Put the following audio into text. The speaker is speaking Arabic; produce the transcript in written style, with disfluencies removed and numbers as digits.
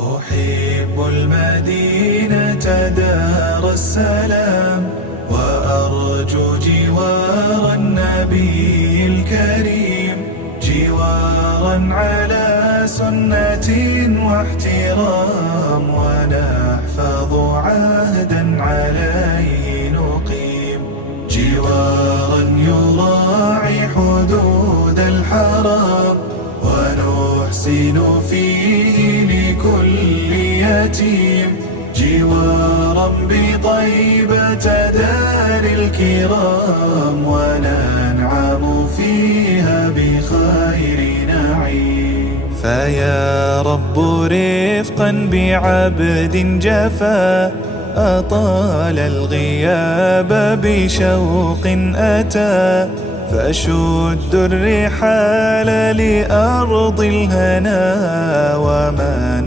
أحب المدينة دار السلام، وأرجو جوار النبي الكريم، جوارا على سنة واحترام، ونحفظ عهدا عليه نقيم، جوارا يراعي حدود الحرام، ونحسن فيه لكل يتيم، جوارا بطيبة دار الكرام، وننعم فيها بخير نعيم. فيا رب رفقا بعبد جفا، أطال الغياب بشوق أتى، فشد الرحال لأرض الهنا وما